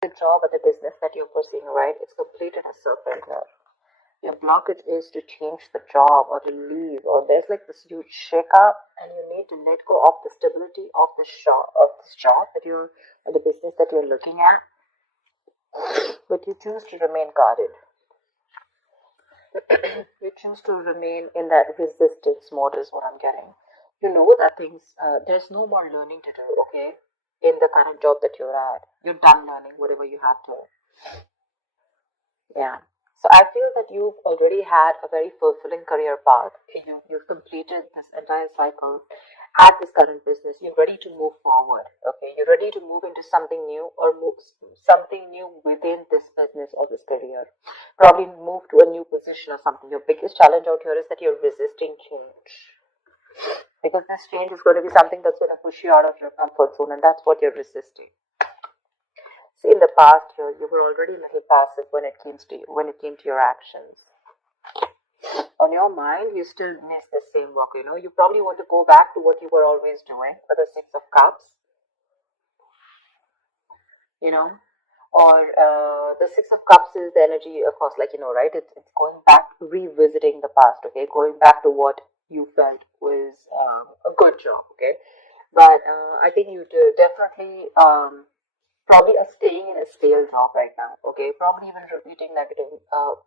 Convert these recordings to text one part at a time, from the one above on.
The job or the business that you're pursuing, right? It's completed a serpent here. Your blockage is to change the job or to leave, or there's like this huge shake-up, and you need to let go of the stability of this job that you're, or the business that you're looking at, but you choose to remain guarded. You choose to remain in that resistance mode, is what I'm getting. You know that there's no more learning to do, okay? In the current job that you're at, you're done learning whatever you have to. Yeah. So I feel that you've already had a very fulfilling career path. You've completed this entire cycle at this current business. You're ready to move forward. Okay. You're ready to move into something new, or move something new within this business or this career. Probably move to a new position or something. Your biggest challenge out here is that you're resisting change. Because this change is going to be something that's going to push you out of your comfort zone, and that's what you're resisting. See, in the past year, you were already a little passive when it came to your actions. On your mind, you still miss the same work. You probably want to go back to what you were always doing for the Six of Cups. Or the Six of Cups is the energy, of course, right? It's going back, revisiting the past. Okay, going back to what you felt was a good job. Okay, but I think you definitely. Probably are staying in a stale job right now, okay? Probably even repeating negative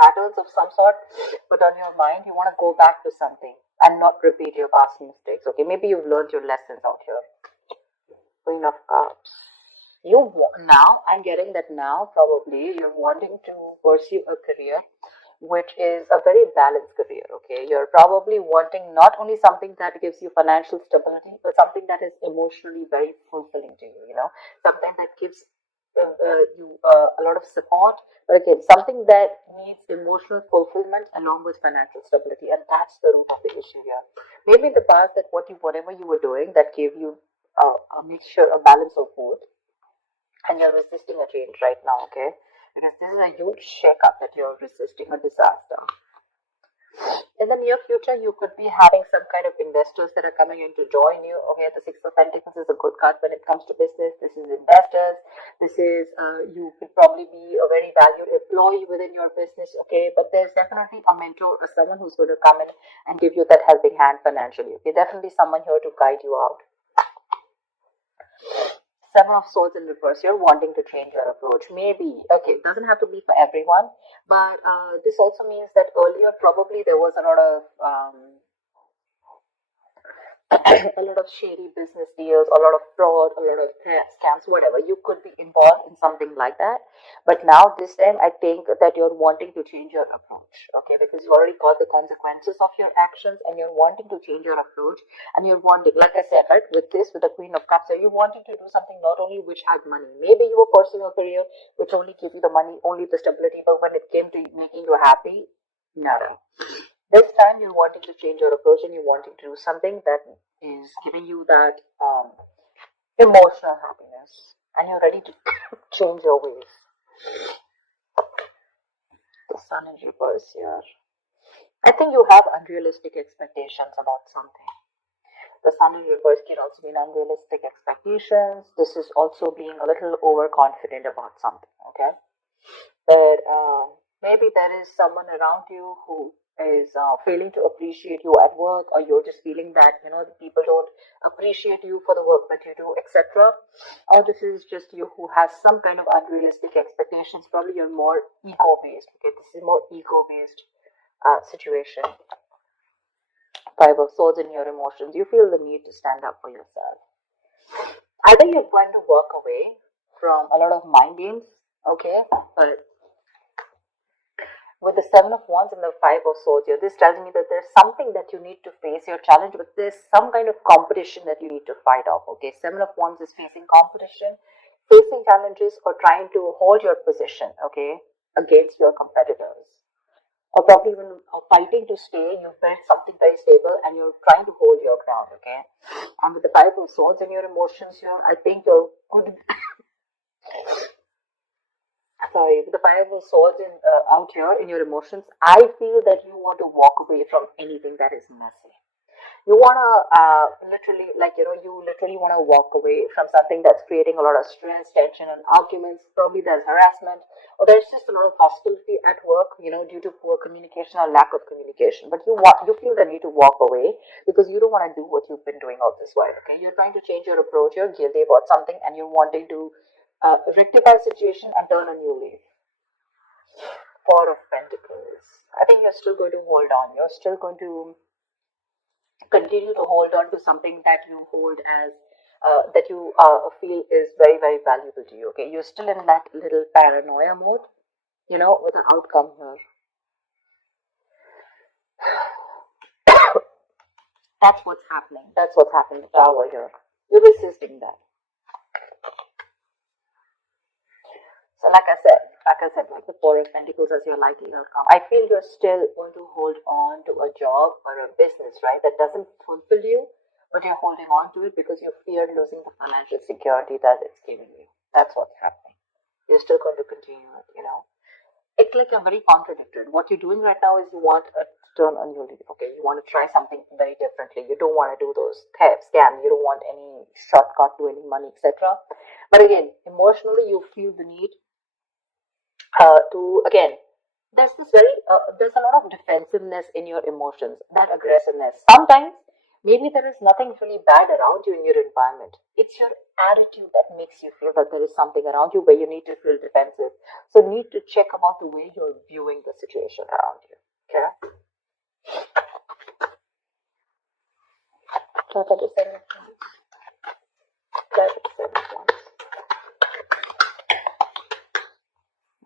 patterns of some sort, but on your mind, you want to go back to something and not repeat your past mistakes, okay? Maybe you've learned your lessons out here. Queen of Cups. Now, I'm getting that now, probably, you're wanting to pursue a career which is a very balanced career, okay? You're probably wanting not only something that gives you financial stability, but something that is emotionally very fulfilling to you, something that gives you a lot of support, but again, something that needs emotional fulfillment along with financial stability, and that's the root of the issue here. Maybe in the past, that whatever you were doing that gave you a mixture, a balance of both, and you're resisting a change right now, okay? Because this is a huge shake-up that you're resisting, a disaster. In the near future, you could be having some kind of investors that are coming in to join you. Okay, the Six of Pentacles is a good card when it comes to business. This is investors. This is, you could probably be a very valued employee within your business. Okay, but there's definitely a mentor or someone who's going to come in and give you that helping hand financially. Okay, definitely someone here to guide you out. Seven of Swords in reverse. You're wanting to change your approach. Maybe, okay, it doesn't have to be for everyone, but this also means that earlier probably there was a lot of a lot of shady business deals, a lot of fraud, a lot of scams, whatever. You could be involved in something like that. But now, this time, I think that you're wanting to change your approach, okay? Because you already got the consequences of your actions, and you're wanting to change your approach. And you're wanting, like I said, right, with the Queen of Cups, you're wanting to do something not only which had money. Maybe you were pursuing a career which only gave you the money, only the stability, but when it came to making you happy, nada. This time you're wanting to change your approach, and you're wanting to do something that is giving you that emotional happiness, and you're ready to change your ways. The Sun in reverse here. I think you have unrealistic expectations about something. The Sun in reverse can also mean unrealistic expectations. This is also being a little overconfident about something, okay? But maybe there is someone around you who is failing to appreciate you at work, or you're just feeling that the people don't appreciate you for the work that you do, etc. Or this is just you who has some kind of unrealistic expectations. Probably you're more ego based. Okay, this is more ego based situation. Five of Swords in your emotions. You feel the need to stand up for yourself. Either you're going to walk away from a lot of mind games, okay, but with the Seven of Wands and the Five of Swords here, this tells me that there's something that you need to face, your challenge, but there's some kind of competition that you need to fight off, okay? Seven of Wands is facing competition, facing challenges, or trying to hold your position, okay, against your competitors. Or probably even fighting to stay. You've built something very stable and you're trying to hold your ground, okay? And with the Five of Swords and your emotions here, I think you're good. Sorry, with the Five of Swords out here in your emotions, I feel that you want to walk away from anything that is messy. You want to literally, like, you literally want to walk away from something that's creating a lot of stress, tension, and arguments. Probably there's harassment, or there's just a lot of hostility at work, due to poor communication or lack of communication. But you feel the need to walk away because you don't want to do what you've been doing all this while. Okay, you're trying to change your approach. You're guilty about something, and you're wanting to rectify the situation and turn a new leaf. Four of Pentacles. I think you're still going to hold on. You're still going to continue to hold on to something that you hold as that you feel is very, very valuable to you. Okay, you're still in that little paranoia mode, with an outcome here. That's what's happening. That's what's happening. The Tower here. You're resisting that. So, like I said, like the Four of Pentacles as your likely outcome, I feel you're still going to hold on to a job or a business, right, that doesn't fulfill you, but you're holding on to it because you fear losing the financial security that it's giving you. That's what's happening. You're still going to continue it, It's like you're very contradicted. What you're doing right now is you want a turn on your leaf, okay? You want to try something very differently. You don't want to do those theft, scams. You don't want any shortcut to any money, etc. But again, emotionally, you feel the need to, again, there's a lot of defensiveness in your emotions, that aggressiveness. Sometimes maybe there is nothing really bad around you in your environment. It's your attitude that makes you feel that there is something around you where you need to feel defensive. So you need to check about the way you're viewing the situation around you. Okay. Clarify the sentence.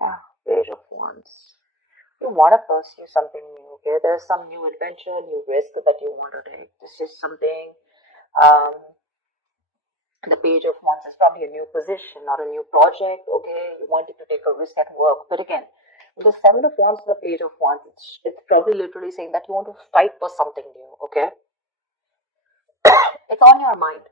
Yeah, Page of Wands. You want to pursue something new, okay? There's some new adventure, new risk that you want to take. This is something, the Page of Wands is probably a new position or a new project, okay? You wanted to take a risk at work. But again, the Seven of Wands and the Page of Wands, it's probably literally saying that you want to fight for something new, okay? It's on your mind.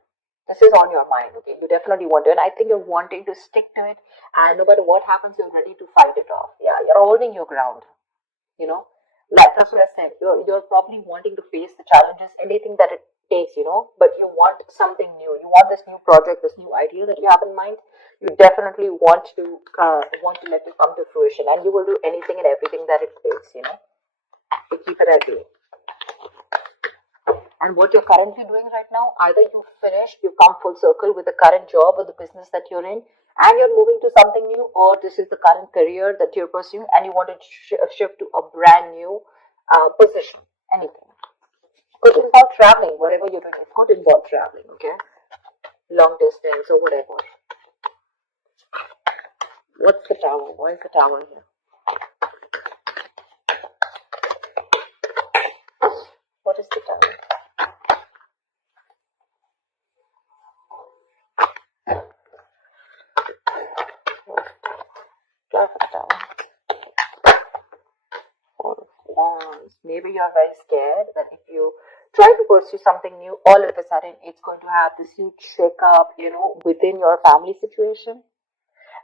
This is on your mind, okay? You definitely want to, and I think you're wanting to stick to it, and no matter what happens, you're ready to fight it off. Yeah, you're holding your ground. Like that's what I said. You're probably wanting to face the challenges, anything that it takes, but you want something new. You want this new project, this new idea that you have in mind. You definitely want to let it come to fruition, and you will do anything and everything that it takes, to keep it at bay. And what you're currently doing right now, either you come full circle with the current job or the business that you're in, and you're moving to something new, or this is the current career that you're pursuing and you want to shift to a brand new position. Anything. Could involve traveling, whatever you're doing, it could involve traveling, okay? Long distance or whatever. What's the Tower? Why is the Tower here? What is the Tower? Maybe you're very scared that if you try to pursue something new, all of a sudden it's going to have this huge shake-up, within your family situation.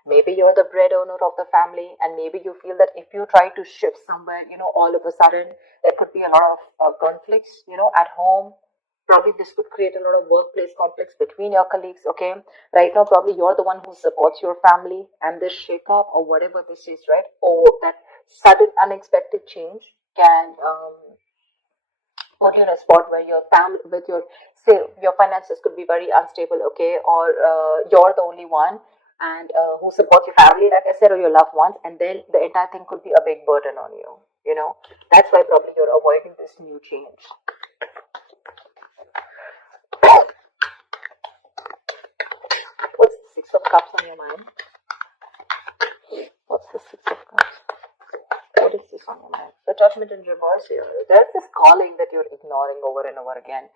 Maybe you're the breadwinner of the family, and maybe you feel that if you try to shift somewhere, all of a sudden there could be a lot of conflicts, at home. Probably this could create a lot of workplace conflicts between your colleagues, okay? Right now, probably you're the one who supports your family, and this shake-up or whatever this is, right? Or that sudden unexpected change can put you in a spot where your family, with your finances could be very unstable, okay? Or you're the only one and who supports your family, like I said, or your loved ones, and then the entire thing could be a big burden on you. That's why probably you're avoiding this new change. What's the Six of Cups on your mind? What's the Six of Cups? What is this on your mind? The Judgment in reverse here. There's this calling that you're ignoring over and over again.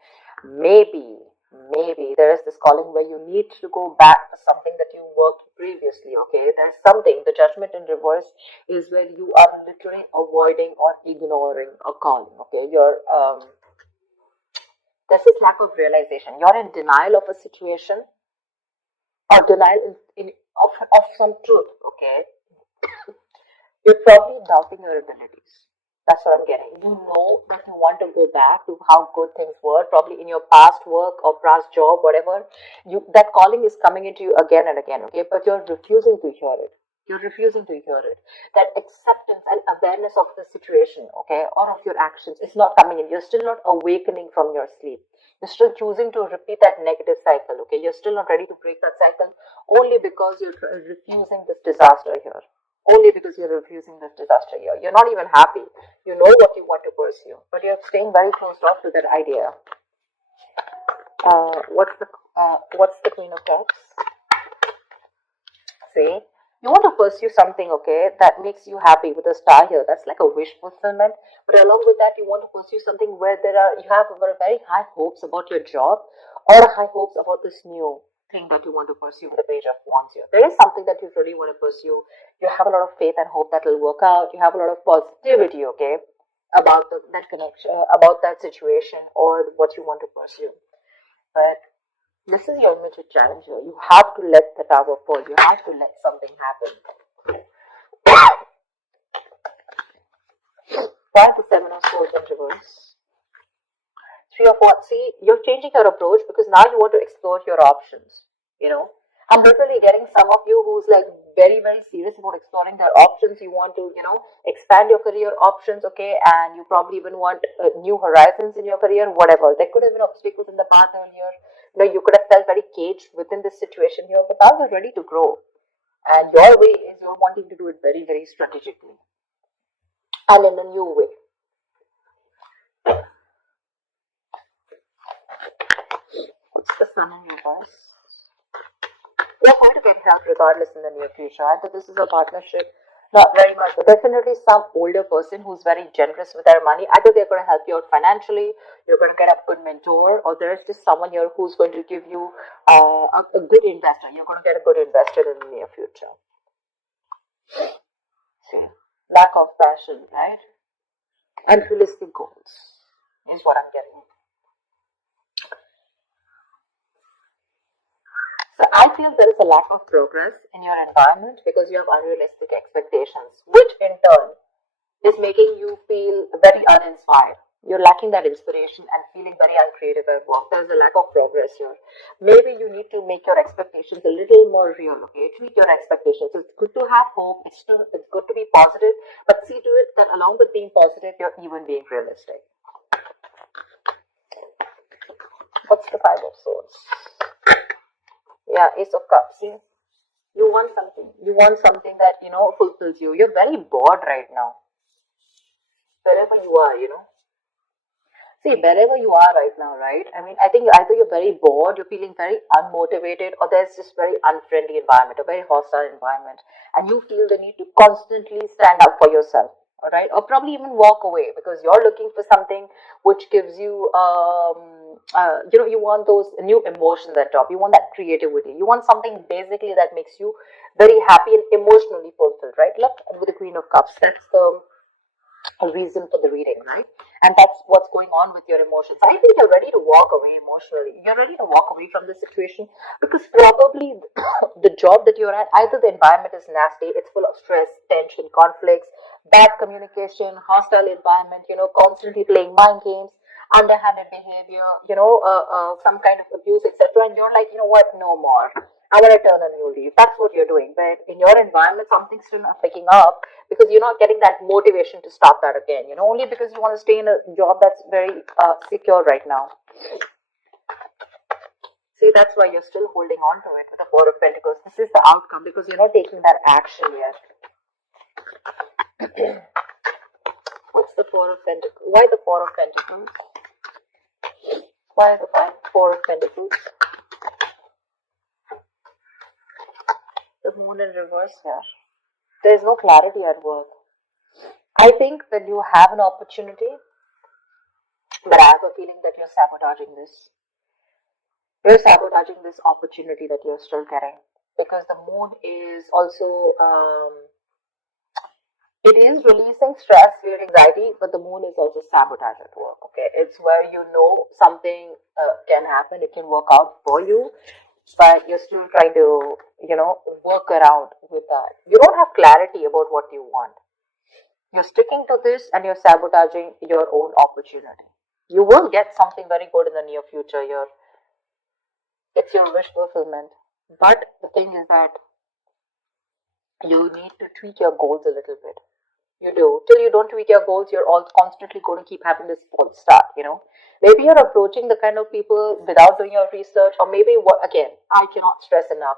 Maybe there is this calling where you need to go back to something that you worked previously, okay? There's something. The Judgment in reverse is where you are literally avoiding or ignoring a calling, okay? There's this lack of realization. You're in denial of a situation, or denial of some truth, okay? You're probably doubting your abilities. That's what I'm getting. You know that you want to go back to how good things were, probably in your past work or past job, whatever. You that calling is coming into you again and again, okay? But you're refusing to hear it. You're refusing to hear it. That acceptance and awareness of the situation, okay, or of your actions is not coming in. You're still not awakening from your sleep. You're still choosing to repeat that negative cycle, okay? You're still not ready to break that cycle only because you're refusing this disaster here. Only because you're refusing this disaster here. You're not even happy. You know what you want to pursue, but you're staying very closed off to that idea. What's the Queen of Cups? See, you want to pursue something, okay, that makes you happy with a star here. That's like a wish fulfillment. But along with that, you want to pursue something where you have very high hopes about your job or high hopes about this new thing that you want to pursue with the Page of Wands here. There is something that you really want to pursue. You have a lot of faith and hope that will work out. You have a lot of positivity, okay, about that connection, about that situation or what you want to pursue. But this is your immediate challenge here. You have to let the tower fall. You have to let something happen. Why the Seven of Swords in reverse? Three of Wands. See, you're changing your approach because now you want to explore your options. You know, I'm definitely getting some of you who's like very serious about exploring their options. You want to, expand your career options, okay, and you probably even want new horizons in your career, whatever. There could have been obstacles in the path earlier. You could have felt very caged within this situation here, but now you're ready to grow. And your way is you're wanting to do it very strategically and in a new way. What's the Sun in reverse? You're going to get help regardless in the near future. Either this is a partnership, not very much, but definitely some older person who's very generous with their money. Either they're going to help you out financially, you're going to get a good mentor, or there's just someone here who's going to give you a good investor. You're going to get a good investor in the near future. See, lack of passion, right? Unrealistic goals is what I'm getting. So I feel there is a lack of progress in your environment because you have unrealistic expectations, which in turn is making you feel very uninspired. You're lacking that inspiration and feeling very uncreative at work. There's a lack of progress here. Maybe you need to make your expectations a little more real, okay? Treat your expectations. It's good to have hope. It's good to be positive, but see to it that along with being positive, you're even being realistic. What's the Five of Swords? Yeah, Ace of Cups. See? You want something. You want something that, fulfills you. You're very bored right now. Wherever you are. See, wherever you are right now, right? I mean, I think either you're very bored, you're feeling very unmotivated, or there's just very unfriendly environment, a very hostile environment, and you feel the need to constantly stand up for yourself, all right? Or probably even walk away because you're looking for something which gives you, you want those new emotions at top. You want that creativity. You want something basically that makes you very happy and emotionally fulfilled, right? Look, with the Queen of Cups, that's the a reason for the reading, right? And that's what's going on with your emotions. I think you're ready to walk away emotionally. You're ready to walk away from the situation because probably the job that you're at, either the environment is nasty, it's full of stress, tension, conflicts, bad communication, hostile environment, constantly playing mind games, underhanded behavior, some kind of abuse, etc. And you're like, you know what, no more. I want to turn a new leaf. That's what you're doing. But in your environment, something's still not picking up because you're not getting that motivation to start that again. Only because you want to stay in a job that's very secure right now. See, that's why you're still holding on to it with the Four of Pentacles. This is the outcome because you're not taking that action yet. What's the Four of Pentacles? Why the Four of Pentacles? Why the Four of Pentacles? The Moon in reverse here. There is no clarity at work. I think that you have an opportunity, but I have a feeling that you're sabotaging this. You're sabotaging this opportunity that you're still getting because the Moon is also it is releasing stress, fear, anxiety, but the Moon is also sabotage at work. Okay, it's where something can happen, it can work out for you, but you're still trying to work around with that. You don't have clarity about what you want. You're sticking to this and you're sabotaging your own opportunity. You will get something very good in the near future. It's your wish fulfillment. But the thing is that you need to tweak your goals a little bit. You do. Till you don't tweak your goals, you're all constantly going to keep having this false start. Maybe you're approaching the kind of people without doing your research, or maybe what, again, I cannot stress enough.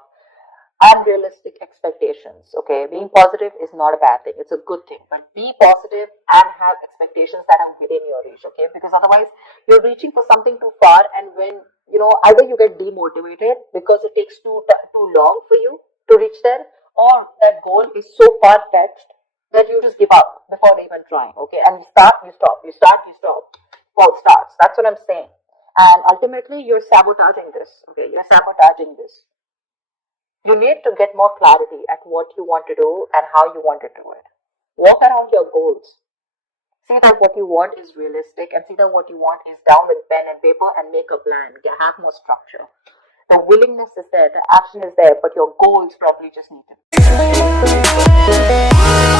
Unrealistic expectations. Okay, being positive is not a bad thing, it's a good thing, but be positive and have expectations that are within your reach. Okay, because otherwise you're reaching for something too far, and when either you get demotivated because it takes too long for you to reach there, or that goal is so far fetched that you just give up before even trying. Okay, and you start, you stop, false starts. That's what I'm saying. And ultimately you're sabotaging this. Okay, you're sabotaging this. You need to get more clarity at what you want to do and how you want to do it. Walk around your goals. See that what you want is realistic, and see that what you want is down with pen and paper, and make a plan. Have more structure. The willingness is there, the action is there, but your goals probably just need to be.